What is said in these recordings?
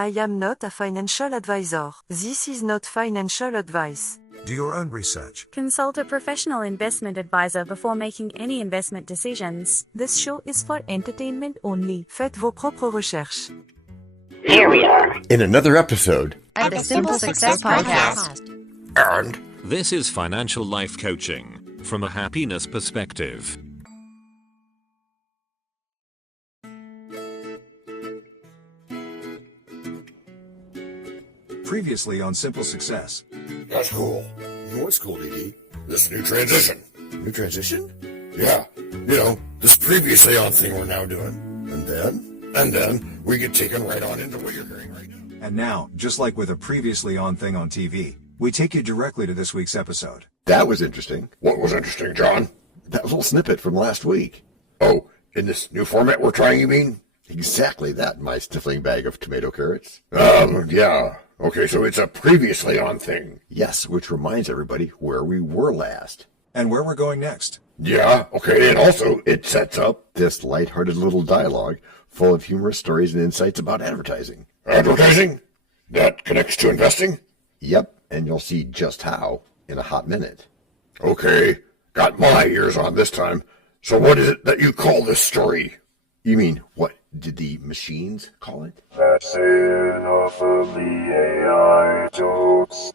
I am not a financial advisor. This is not financial advice. Do your own research. Consult a professional investment advisor before making any investment decisions. This show is for entertainment only. Faites vos propres recherches. Here we are in another episode of the Simple Success Podcast. And this is financial life coaching from a happiness perspective. Previously on Simple Success. That's cool. You know what's cool, DD? This new transition. New transition? Yeah. You know, this previously on thing we're now doing. And then we get taken right on into what you're hearing right now. And now, just like with a previously on thing on TV, we take you directly to this week's episode. That was interesting. What was interesting, John? That little snippet from last week. Oh, in this new format we're trying, you mean? Exactly that, my sniffling bag of tomato carrots. Yeah. Okay, so it's a previously on thing. Yes, which reminds everybody where we were last. And where we're going next. Yeah, okay, and also it sets up this lighthearted little dialogue full of humorous stories and insights about advertising. Advertising? That connects to investing? Yep, and you'll see just how in a hot minute. Okay, got my ears on this time. So what is it that you call this story? You mean, what did the machines call it? That's enough of the AI jokes.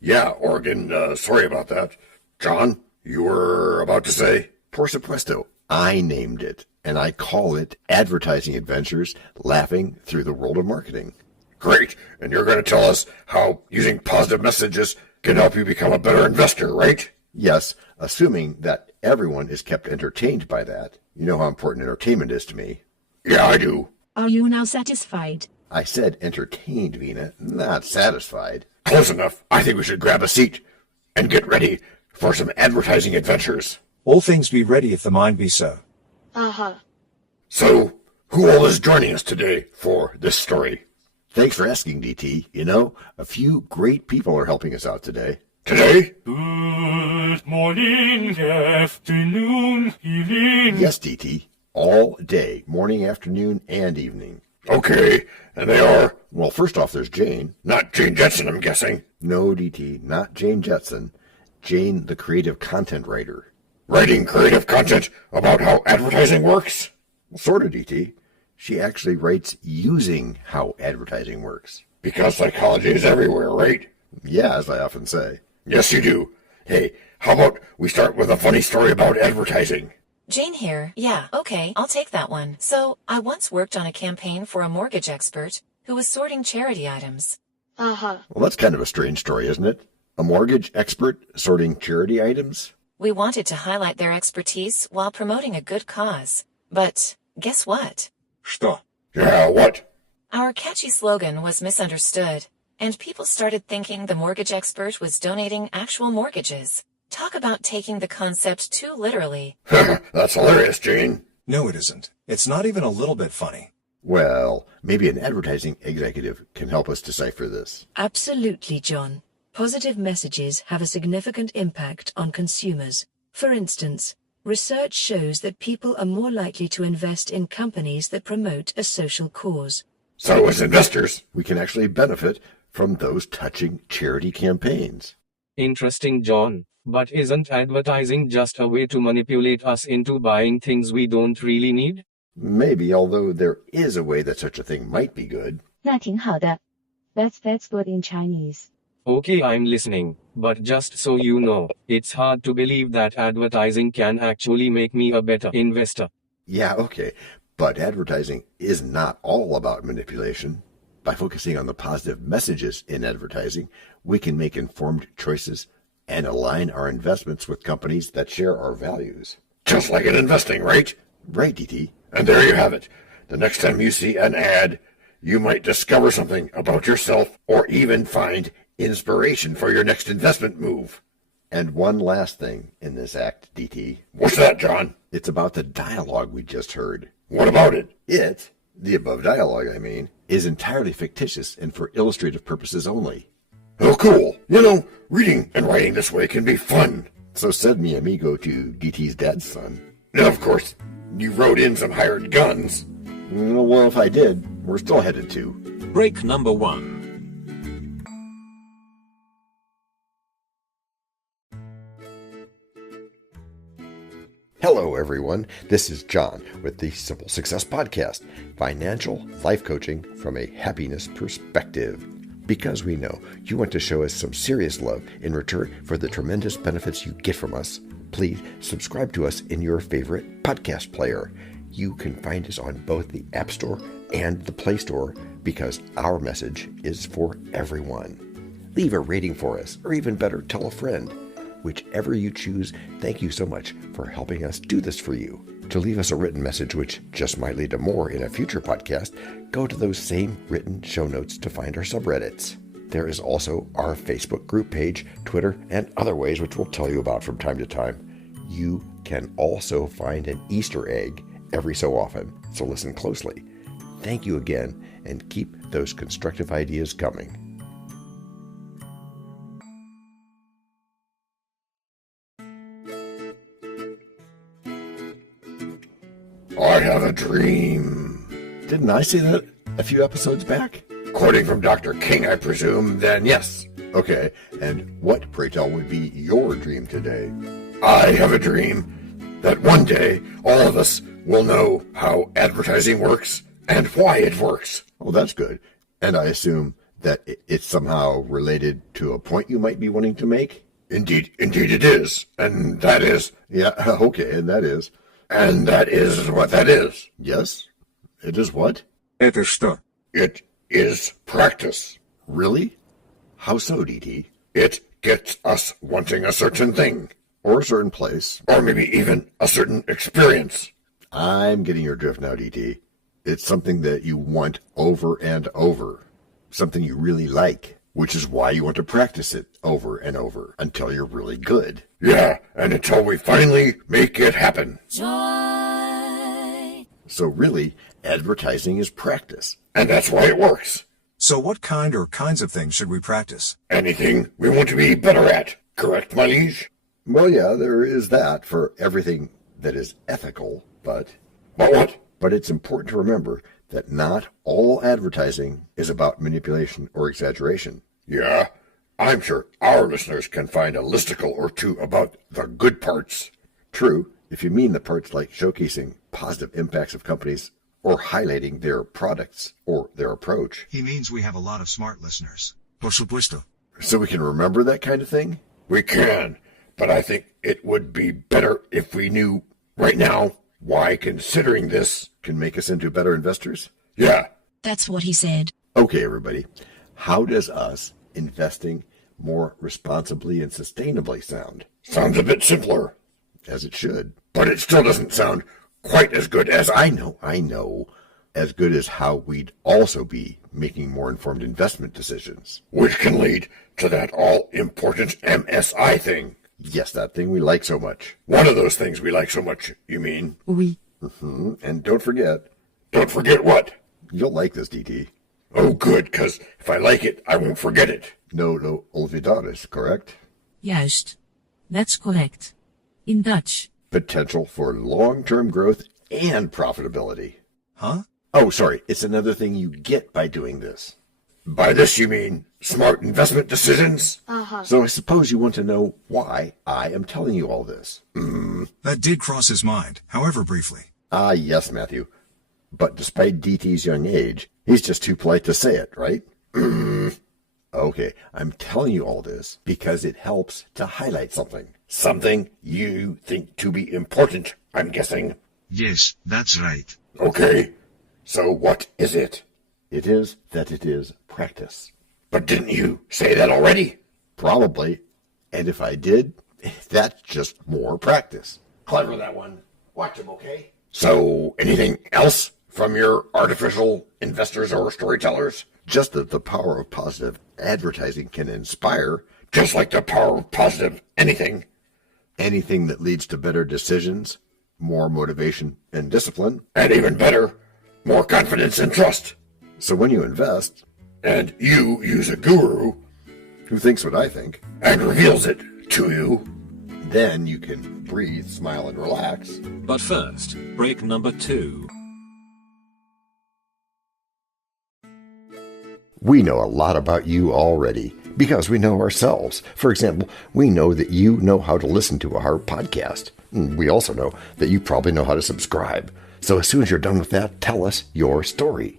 Yeah, Oregon, sorry about that. John, you were about to say? Por supuesto, I named it, and I call it Advertising Adventures Laughing Through the World of Marketing. Great, and you're going to tell us how using positive messages can help you become a better investor, right? Yes, assuming that everyone is kept entertained by that. You know how important entertainment is to me. Yeah, I do. Are you now satisfied? I said entertained, Vina, not satisfied. Close enough. I think we should grab a seat and get ready for some advertising adventures. All things be ready if the mind be so. So, who all is joining us today for this story? Thanks for asking, DT. You know, a few great people are helping us out today. Today? Good morning, afternoon, evening. Yes, DT. All day, morning, afternoon, and evening. Okay, and they are, well, first off, there's Jane. Not Jane Jetson, I'm guessing. No, DT, not Jane Jetson. Jane, the creative content writer. Writing creative content about how advertising works? Sort of, DT. She actually writes using how advertising works. Because psychology is everywhere, right? Yeah, as I often say. Yes, you do. Hey, how about we start with a funny story about advertising? Jane here. Yeah, okay, I'll take that one. So, I once worked on a campaign for a mortgage expert who was sorting charity items. Well, that's kind of a strange story, isn't it? A mortgage expert sorting charity items? We wanted to highlight their expertise while promoting a good cause. But, guess what? Что? Yeah, what? Our catchy slogan was misunderstood, and people started thinking the mortgage expert was donating actual mortgages. Talk about taking the concept too literally. That's hilarious, Jane. No, it isn't. It's not even a little bit funny. Well, maybe an advertising executive can help us decipher this. Absolutely, John. Positive messages have a significant impact on consumers. For instance, research shows that people are more likely to invest in companies that promote a social cause. So as investors, we can actually benefit from those touching charity campaigns. Interesting, John. But isn't advertising just a way to manipulate us into buying things we don't really need? Maybe, although there is a way that such a thing might be good. 那挺好的. That's good in Chinese. Okay, I'm listening. But just so you know, it's hard to believe that advertising can actually make me a better investor. Yeah, okay. But advertising is not all about manipulation. By focusing on the positive messages in advertising, we can make informed choices and align our investments with companies that share our values. Just like in investing, right? Right, DT. And there you have it. The next time you see an ad, you might discover something about yourself or even find inspiration for your next investment move. And one last thing in this act, DT. What's that, John? It's about the dialogue we just heard. What about it? It, the above dialogue, I mean, is entirely fictitious and for illustrative purposes only. Oh, cool. You know, reading and writing this way can be fun. So said mi amigo to DT's dad's son. And of course, you wrote in some hired guns. Well, if I did, we're still headed to Break number 1. Hello, everyone. This is John with the Simple Success Podcast, financial life coaching from a happiness perspective. Because we know you want to show us some serious love in return for the tremendous benefits you get from us, please subscribe to us in your favorite podcast player. You can find us on both the App Store and the Play Store because our message is for everyone. Leave a rating for us, or even better, tell a friend. Whichever you choose, thank you so much for helping us do this for you. To leave us a written message, which just might lead to more in a future podcast, go to those same written show notes to find our subreddits. There is also our Facebook group page, Twitter, and other ways which we'll tell you about from time to time. You can also find an Easter egg every so often, so listen closely. Thank you again, and keep those constructive ideas coming. I have a dream. Didn't I say that a few episodes back? Quoting from Dr. King, I presume, then yes. Okay, and what, pray tell, would be your dream today? I have a dream that one day all of us will know how advertising works and why it works. Oh, that's good. And I assume that it's somehow related to a point you might be wanting to make? Indeed it is. And that is... Yeah, okay, and that is... And that is what that is. Yes? It is what? Это что? It is practice. Really? How so, DT? It gets us wanting a certain thing. Or a certain place. Or maybe even a certain experience. I'm getting your drift now, DT. It's something that you want over and over. Something you really like. Which is why you want to practice it over and over until you're really good. Yeah, and until we finally make it happen. Joy. So really, advertising is practice. And that's why it works. So what kind or kinds of things should we practice? Anything we want to be better at. Correct, my liege? Well, yeah, there is that for everything that is ethical, but... But what? But it's important to remember that not all advertising is about manipulation or exaggeration. Yeah, I'm sure our listeners can find a listicle or two about the good parts. True, if you mean the parts like showcasing positive impacts of companies or highlighting their products or their approach. He means we have a lot of smart listeners. Por supuesto. So we can remember that kind of thing? We can, but I think it would be better if we knew right now why considering this can make us into better investors? Yeah. That's what he said. Okay, everybody. How does us investing more responsibly and sustainably sound? Sounds a bit simpler. As it should. But it still doesn't sound quite as good as I know. As good as how we'd also be making more informed investment decisions. Which can lead to that all-important MSI thing. Yes, that thing we like so much. One of those things we like so much, you mean? Oui. Mm-hmm. And don't forget. Don't forget what? You'll like this, DT. Oh, good, because if I like it, I won't forget it. No olvidares, correct? Juist. That's correct. In Dutch. Potential for long-term growth and profitability. Huh? Oh, sorry. It's another thing you get by doing this. By this you mean smart investment decisions? Uh-huh. So I suppose you want to know why I am telling you all this. That did cross his mind, however briefly. Ah, yes, Matthew. But despite DT's young age, he's just too polite to say it, right? Okay, I'm telling you all this because it helps to highlight something. Something you think to be important, I'm guessing. Yes, that's right. Okay, so what is it? It is that it is practice. But didn't you say that already? Probably. And if I did, that's just more practice. Clever, that one. Watch him, okay? So, anything else from your artificial investors or storytellers? Just that the power of positive advertising can inspire, just like the power of positive anything. Anything that leads to better decisions, more motivation and discipline, and even better, more confidence and trust. So when you invest, and you use a guru who thinks what I think, and reveals it to you, then you can breathe, smile, and relax. But first, break number 2. We know a lot about you already because we know ourselves. For example, we know that you know how to listen to our podcast. We also know that you probably know how to subscribe. So as soon as you're done with that, tell us your story.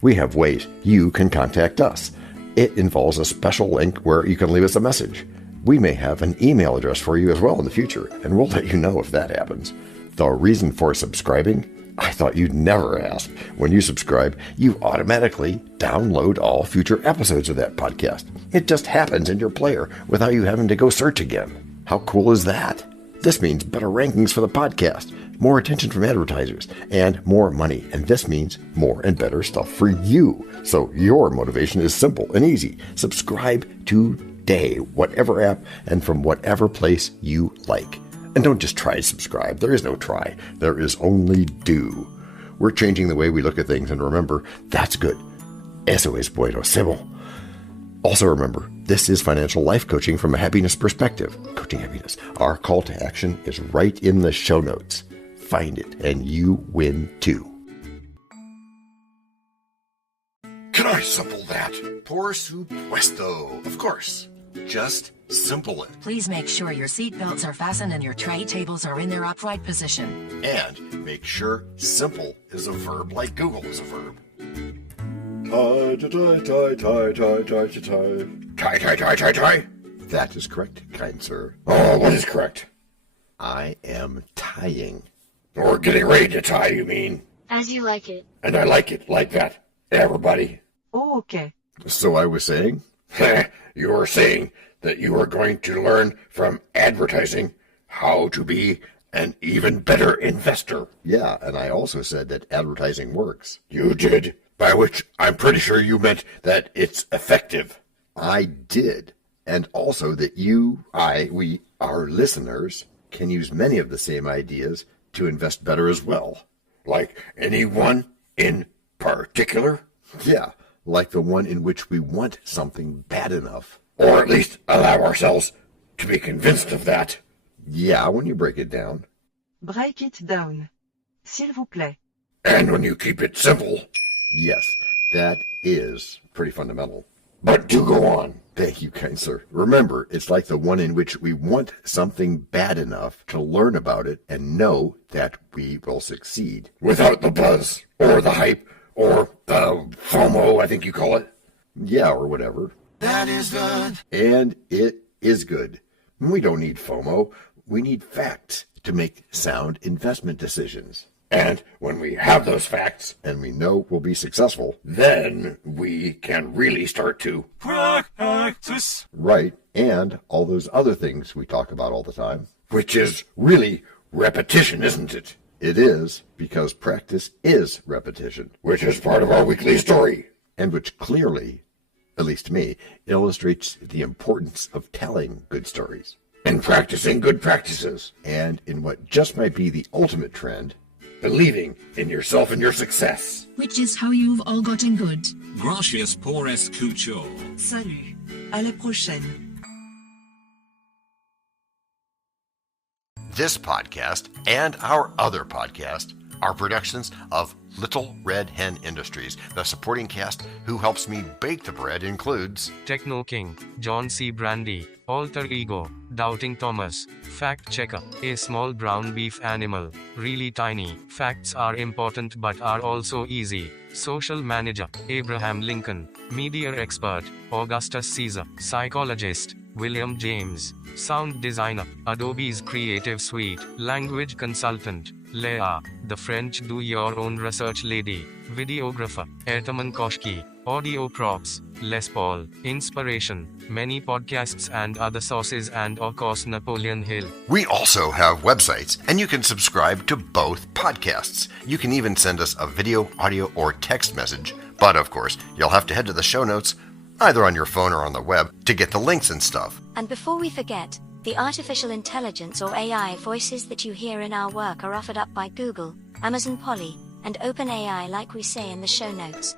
We have ways you can contact us. It involves a special link where you can leave us a message. We may have an email address for you as well in the future, and we'll let you know if that happens. The reason for subscribing? I thought you'd never ask. When you subscribe, you automatically download all future episodes of that podcast. It just happens in your player without you having to go search again. How cool is that? This means better rankings for the podcast, more attention from advertisers, and more money. And this means more and better stuff for you. So your motivation is simple and easy. Subscribe today, whatever app and from whatever place you like. And don't just try to subscribe. There is no try. There is only do. We're changing the way we look at things, and remember, that's good. Eso es buenísimo. Also remember, this is financial life coaching from a happiness perspective. Coaching happiness. Our call to action is right in the show notes. Find it, and you win too. Can I simple that? Por supuesto. Of course. Just simple it. Please make sure your seatbelts are fastened and your tray tables are in their upright position. And make sure simple is a verb like Google is a verb. Tie. That is correct, kind sir. Oh, what is correct? I am tying. Or getting ready to tie, you mean? As you like it. And I like it like that. Everybody. Oh, okay. So I was saying? You were saying that you are going to learn from advertising how to be an even better investor. Yeah, and I also said that advertising works. You did, by which I'm pretty sure you meant that it's effective. I did. And also that we, our listeners, can use many of the same ideas to invest better as well. Like any one in particular? Yeah, like the one in which we want something bad enough. Or at least allow ourselves to be convinced of that. Yeah, when you break it down. Break it down. S'il vous plaît. And when you keep it simple. Yes, that is pretty fundamental. But do go on. Thank you, kind sir. Remember, it's like the one in which we want something bad enough to learn about it and know that we will succeed. Without the buzz, or the hype, or the FOMO, I think you call it. Yeah, or whatever. That is good. And it is good. We don't need FOMO. We need facts to make sound investment decisions. And when we have those facts, and we know we'll be successful, then we can really start to practice. Right, and all those other things we talk about all the time. Which is really repetition, isn't it? It is, because practice is repetition. Which is part of our weekly story. And which clearly, at least to me, illustrates the importance of telling good stories. And practicing good practices. And in what just might be the ultimate trend, believing in yourself and your success. Which is how you've all gotten good. Gracias por escuchar. Salut. À la prochaine. This podcast and our other podcast are productions of Little Red Hen Industries. The supporting cast who helps me bake the bread includes Techno King, John Brandy, Alter Ego, Doubting Thomas, Fact Checker, a small brown beef animal, really tiny. Facts are important but are also easy. Social Manager, Abraham Lincoln, Media Expert, Augustus Caesar, Psychologist, William James, Sound Designer, Adobe's Creative Suite, Language Consultant, Leah, the French do-your-own research lady, Videographer, Ertaman Koshki, Audio Props, Les Paul, Inspiration, many podcasts and other sources, and of course Napoleon Hill. We also have websites, and you can subscribe to both podcasts. You can even send us a video, audio, or text message, but of course, you'll have to head to the show notes, either on your phone or on the web, to get the links and stuff. And before we forget, the artificial intelligence or AI voices that you hear in our work are offered up by Google, Amazon Polly, and OpenAI like we say in the show notes.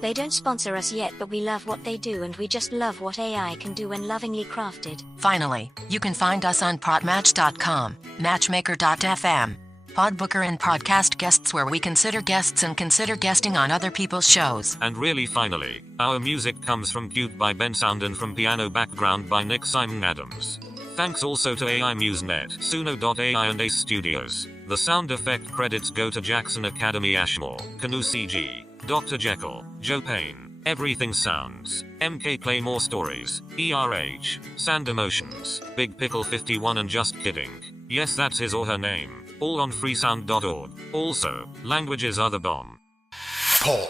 They don't sponsor us yet, but we love what they do, and we just love what AI can do when lovingly crafted. Finally, you can find us on protmatch.com, matchmaker.fm, Podbooker and podcast guests, where we consider guests and consider guesting on other people's shows. And really finally, our music comes from Cute by Ben Sound and from Piano Background by Nick Simon Adams. Thanks also to AI MuseNet, Suno.ai and Ace Studios. The sound effect credits go to Jackson Academy Ashmore, Canoe CG, Dr. Jekyll, Joe Payne, Everything Sounds, MK Play More Stories, ERH, Sand Emotions, Big Pickle 51 and Just Kidding. Yes, that's his or her name. All on freesound.org. Also, languages are the bomb. Paul.